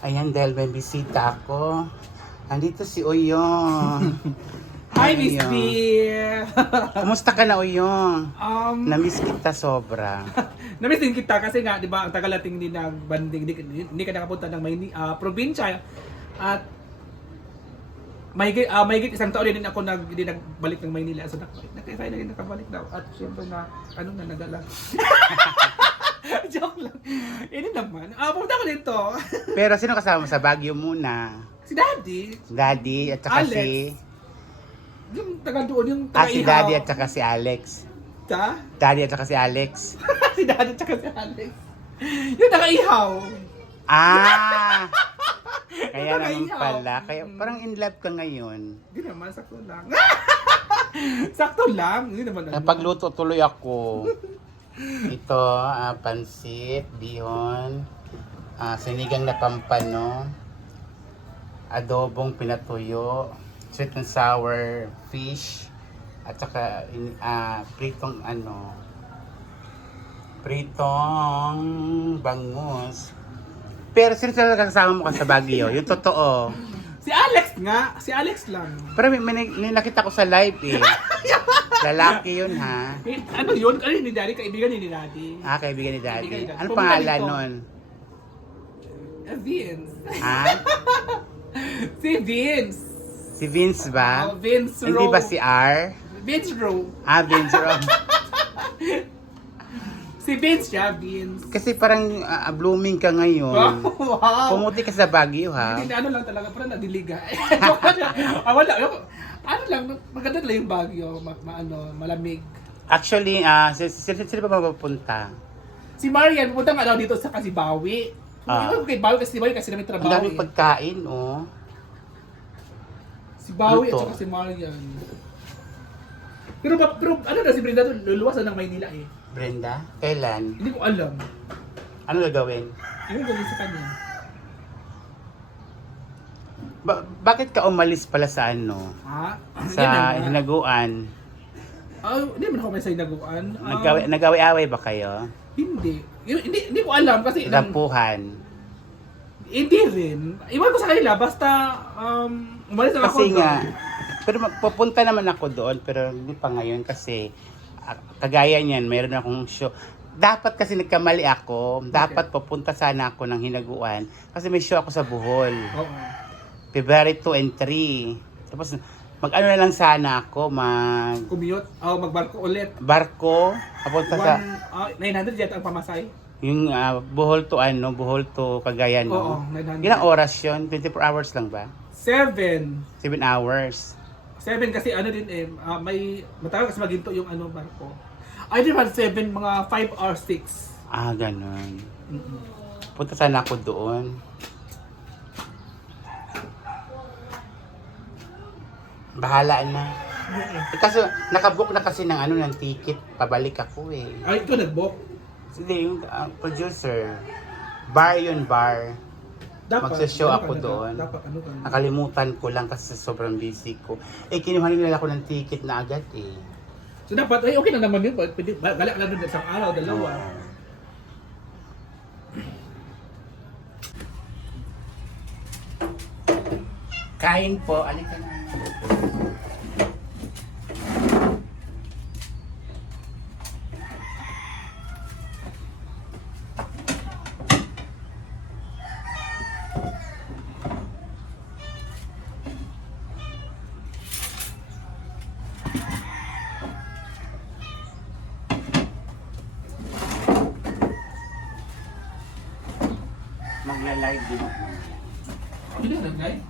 Ayan, dahil may bisita ako. Andito si Uyong. Hi, Miss. B! Kumusta ka na, Uyong? um, Namiss kita sobra. namiss din kita kasi nga, di ba, ang tagal nating hindi nagbanding, hindi, hindi ka nakapunta ng Mayni, ah, probinsya. At may uh, may isang taon din ako nag hindi nagbalik ng Maynila. So nak nakita na rin nakabalik daw. At syempre na ano na nadala. Joke lang. Ini naman. Ah, pumunta ko dito. Pero sino kasama mo sa Baguio muna? si Daddy. Daddy at saka Alex. si... Yung taga doon, yung Ah, taga si Daddy at saka si Alex. Ta? Daddy at saka si Alex. si Daddy tsaka si Alex. Yung naka-ihaw. Ah! Kaya Nakaihaw. naman pala. Kaya parang in love ka ngayon. Hindi naman, sakto lang. sakto lang. Hindi naman. ano. Napagluto tuloy ako. Ito, ah, pansit, bihon, ah, sinigang na pampano, adobong pinatuyo, sweet and sour fish, at saka ah, pritong ano, pritong bangus. Pero sino talaga kasama mo ka sa Baguio? Yung totoo. Si Alex nga. Si Alex lang. Pero may, may, may nakita ko sa live eh. Lalaki yun ha. Eh, ano yun? Ano yun ni Daddy? Kaibigan ni Daddy. Ah, kaibigan ni Daddy. Kaibigan ni Daddy. Ano Pumunta pangalan dito. nun? Eh, Vince. Ha? si Vince. Si Vince ba? Oh, Vince Hindi Rowe. ba si R? Vince Rowe. Ah, Vince Rom. Si Vince siya, Vince. Kasi parang ah, blooming ka ngayon. wow. Pumuti ka sa Baguio ha. Hindi, ano lang talaga, parang nadiliga. ah, wala. Ano lang, maganda lang yung Baguio, ma, ma- ano, malamig. Actually, ah, uh, sino, sino ba mapupunta? Si Marian, pupunta nga daw dito sa Kasibawi. Ah. Ah. kay Bawi kasi si Bawi kasi namin Ang trabaho. daming eh. pagkain, oh. Si Bawi at Luto. saka si Marian. Pero, ba- pero ano na si Brenda doon, luluwasan ng Maynila eh. Brenda, kailan? Hindi ko alam. Ano gagawin? Ano yung gawin sa kanya? Ba- bakit ka umalis pala sa ano? Ha? Sa Yan na nga. hinaguan? Ah, hindi man ako may sa hinaguan. Ah, Naggawi, nagawi-away ba kayo? Hindi. Yun- Hindi, hindi ko alam kasi nang- Dampuhan. hindi rin. Iwan ko sa kanila basta um, umalis na ako. Kasi doon. nga, pero pupunta naman ako doon, pero hindi pa ngayon kasi ah, kagaya niyan, mayroon akong show. Dapat kasi nagkamali ako, dapat pupunta sana ako ng hinaguan kasi may show ako sa Bohol. Oo. February 2 and 3. Tapos mag-ano na lang sana ako, mag Commute. Oh, magbarko ulit. barko, papunta sa One, ah, 900 yata ang pamasay. yung ah, Bohol to ano, Bohol to Cagayan, Oo, no? 900. Ilang oras yun? 24 hours lang ba? Seven. 7 hours. Seven kasi ano din eh, ah, may matagal kasi maginto yung ano barko. I did have seven, mga 5 or 6. Ah, ganun. Punta sana ako doon. Bahala na. Eh, kaso, nakabook na kasi ng ano, ng ticket. Pabalik ako eh. Ay, ikaw nag-book. Hindi, yung ah, producer. Bar yun, bar. Dapat. Magsashow ano ako ka na, doon. Dapat ano ka na. Nakalimutan ko lang kasi sobrang busy ko. Eh, kinuha nila ako ng ticket na agad eh. So dapat, ay okay na naman yun. Pwede, galak lang doon isang araw, dalawa. Kain po, alika na. Magla-live din. Hindi na nag-live?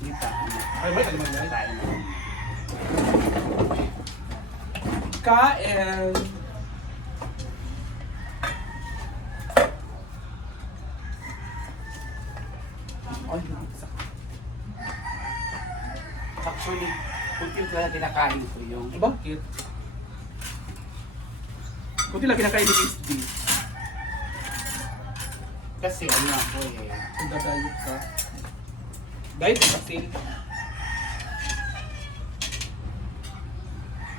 Kita. Ay, wait, ano mag-live? Kain na. Kain. Ay, nakaksak. Actually, kunti talaga kinakain ko yung... Bakit? Kunti lang kinakain ni SD. Kasi ano ako eh. Kung dadayot ka. Diet kasi.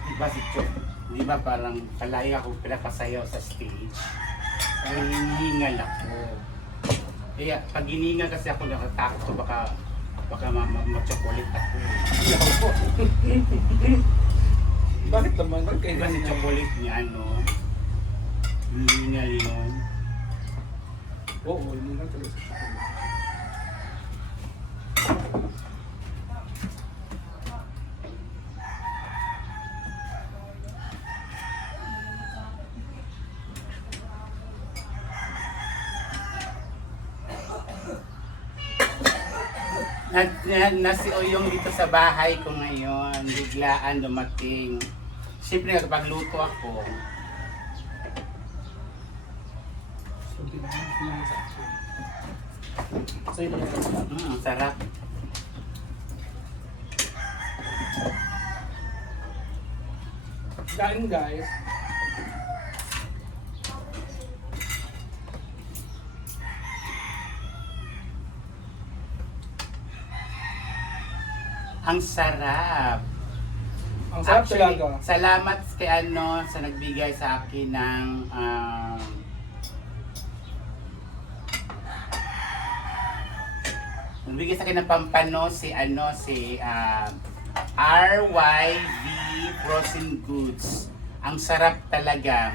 Diba si Chok? Di ba parang kalaya akong pinapasayaw sa stage? Ay, hihingal ako. Kaya pag gininga kasi ako nakatakot ko baka baka ma- ma- ma-chocolate ako. Bakit naman? Bakit kayo Iba si chocolate niya ano. Hiningal yun. Oo, hindi nga talaga sa chocolate. Na, na, nasi Oyong dito sa bahay ko ngayon. Biglaan dumating. Siyempre nakapagluto ako. Hindi naman, hindi naman sa akin. Sa'yo naman sa akin. Mm, sarap. Kain guys. Ang sarap. Ang sarap Actually, talaga. Salamat kay ano sa nagbigay sa akin ng um, nagbigay sa akin ng pampano si ano si um, RYV Frozen Goods. Ang sarap talaga.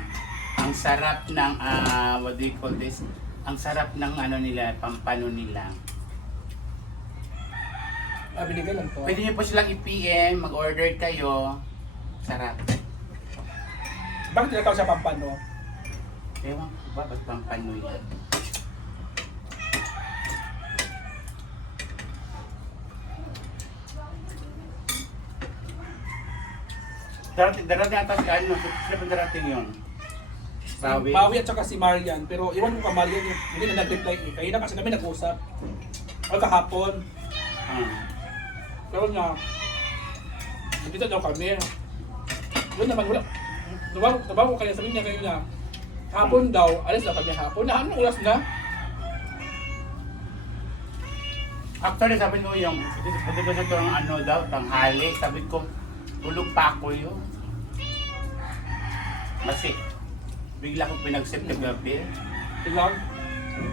Ang sarap ng ah, what do you call this? Ang sarap ng ano nila, pampano nila. Ah, binigay lang to. Pwede niyo po silang i-PM, mag-order kayo. Sarap. Bakit tinatawag siya pampano? Ewan ko ba, ba't pang panoy Darating, darating ata si ano, sila ba darating yun? Bawi? Bawi at saka si Marian. Pero iwan ko ka Marian, hindi na nag-reply eh. Kaya na kasi kami nag-usap. O kahapon. Ah. Pero nga, dito daw kami. Yun naman, wala. Nabago, nabago kaya sabi niya kayo na, hapon daw, alis daw kami hapon. Na anong oras na? Actually, sabi ko yung, pati ko sa ng ano daw, tanghali, sabi ko, tulog pa ako yun. Kasi, bigla ko pinag-sip kagabi. Ilang?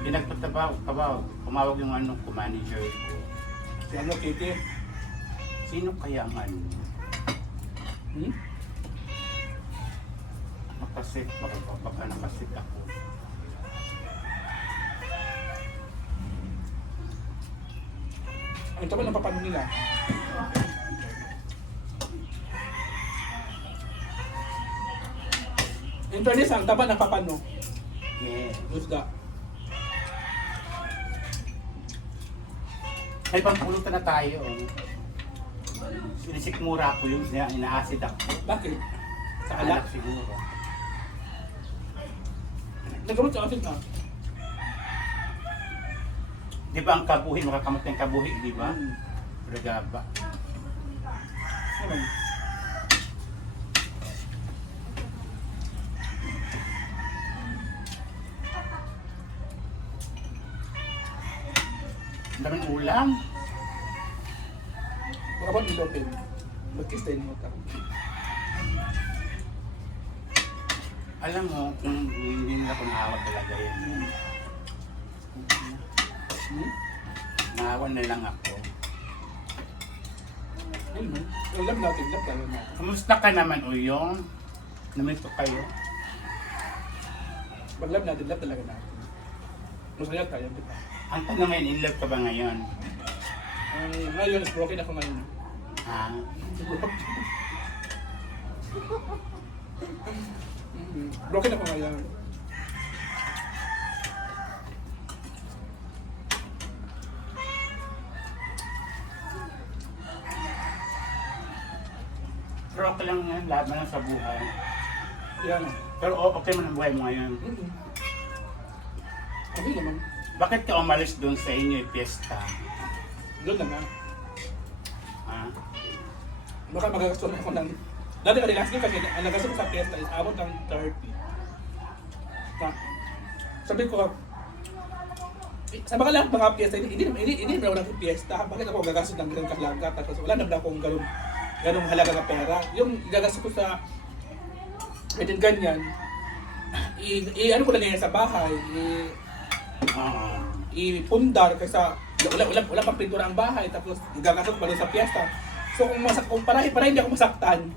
Pinagpatabaw, kabaw, kumawag yung ano ko, manager ko. Si ano, Kitty? Sino kaya ang ano? Hmm? Nakasit, baka, baka nakasit ako. Tama ng papano nila. In fairness, ang taba. Yes. Who's that? Ay, pampulutan na tayo. Sinisikmura ko yung ina- ina-acid ako. Bakit? Sa alak? siguro. Nagamot sa atin ah. Di ba ang kabuhi, makakamot ng kabuhi, di ba? Hmm. Ragaba. Ano? Ang ulam. Makapag ilopin. Mag-kiss mo ako. Alam mo, kung hindi nila kung naawa talaga yun. Hmm? Naawa na lang ako. Ang love natin, love tayo natin. Kamusta ka naman, Uyong? Namito kayo? Pag love natin, love talaga natin. Masaya tayo? Ang tanong ngayon, in love ka ba ngayon? Um, ngayon, is broken ako ngayon. Ha? Broken ako ngayon. Pero okay lang yan, lahat na lang sa buhay. Yan. Pero okay man ang buhay mo ngayon. Mm-mm. Okay naman. Bakit ka umalis doon sa inyo yung fiesta? Doon lang nga. Ha? Baka magagasto na ako ng... Dati ka last year kasi ang nagasto ko sa fiesta is abot ng 30. Na, sabi ko, sa mga lahat mga fiesta, hindi, hindi, hindi, hindi naman ako fiesta. Bakit ako gagastos ng ganang kahalaga? Tapos wala naman akong ganun, ganung halaga ng pera. Yung gagastos ko sa pwedeng ganyan, i, i ano ko lang yan sa bahay, i, Oo. ipundar kaysa wala wala wala pang pintura ang bahay tapos gagasot pa doon sa piyesta. So kung masak kung para para hindi ako masaktan.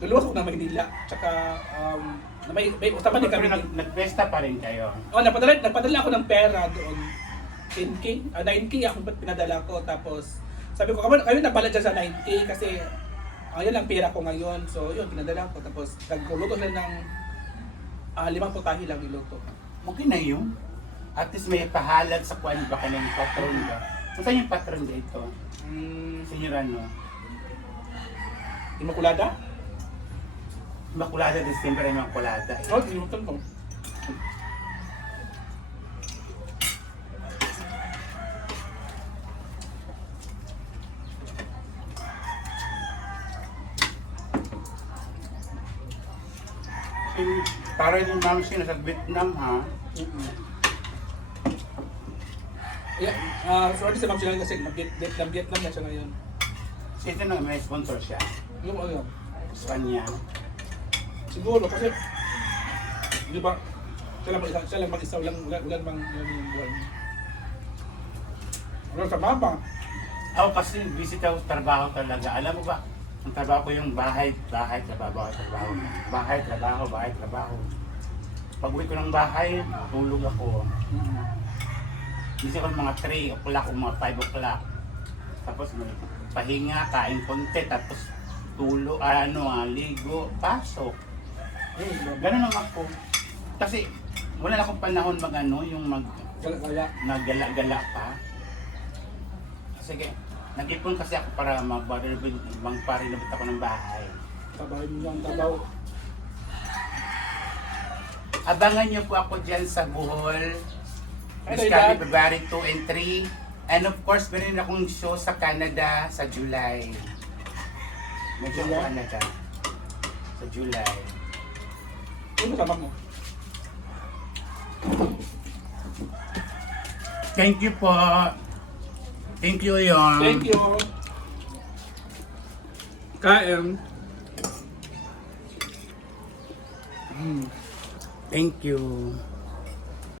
Luluwas ko na Maynila. Tsaka um na may may utama din kami. nag, nagpesta pa rin kayo. Oh, napadala napadala ako ng pera doon. 10k, ah, 9k ako pinadala ko tapos sabi ko kami kami nabala dyan sa 9k kasi ayun lang pera ko ngayon. So yun pinadala ko tapos nagluluto sila ng ah, limang putahe lang niluto. Okay na yun. At least may pahalag sa kwan ba ka ng patron ba? Kung saan yung patron dito? Mm, Senyor ano? Immaculada? Makulada December ay makulada. Eh. Oh, nilutan ko. Para yung ma'am siya nasa Vietnam ha. Yeah, ah, sorry sa Ma'am Sinay kasi nag-Vietnam nag Vietnam na siya ngayon. So ito na may sponsor siya. Yung ano, Spanya. siguro kasi di ba siya lang mag-isa, siya lang mag-isa, walang, walang, walang mang walang yung buhay niya. Sa mama. Ako kasi visit ako trabaho talaga. Alam mo ba? Ang trabaho ko yung bahay, bahay, trabaho, trabaho. Bahay, trabaho, bahay, trabaho. Pag uwi ko ng bahay, tulog ako. Minsan ko mga 3 o'clock o mga 5 o'clock. Tapos pahinga, kain konti, tapos tulo, ano, ah, ligo, pasok. Ganun lang ako. Kasi wala na akong panahon mag ano, yung mag wala. naggala-gala pa. Sige, nag-ipon kasi ako para mag-renovate ako ng bahay. Tabaw mo lang, tabaw. Abangan niyo po ako dyan sa Bohol. This Dad. coming February 2 and 3. And of course, meron akong show sa Canada sa July. May show sa July? Canada. Sa July. Ano sa mo? Thank you po. Thank you, Yon. Thank you. KM. Thank you.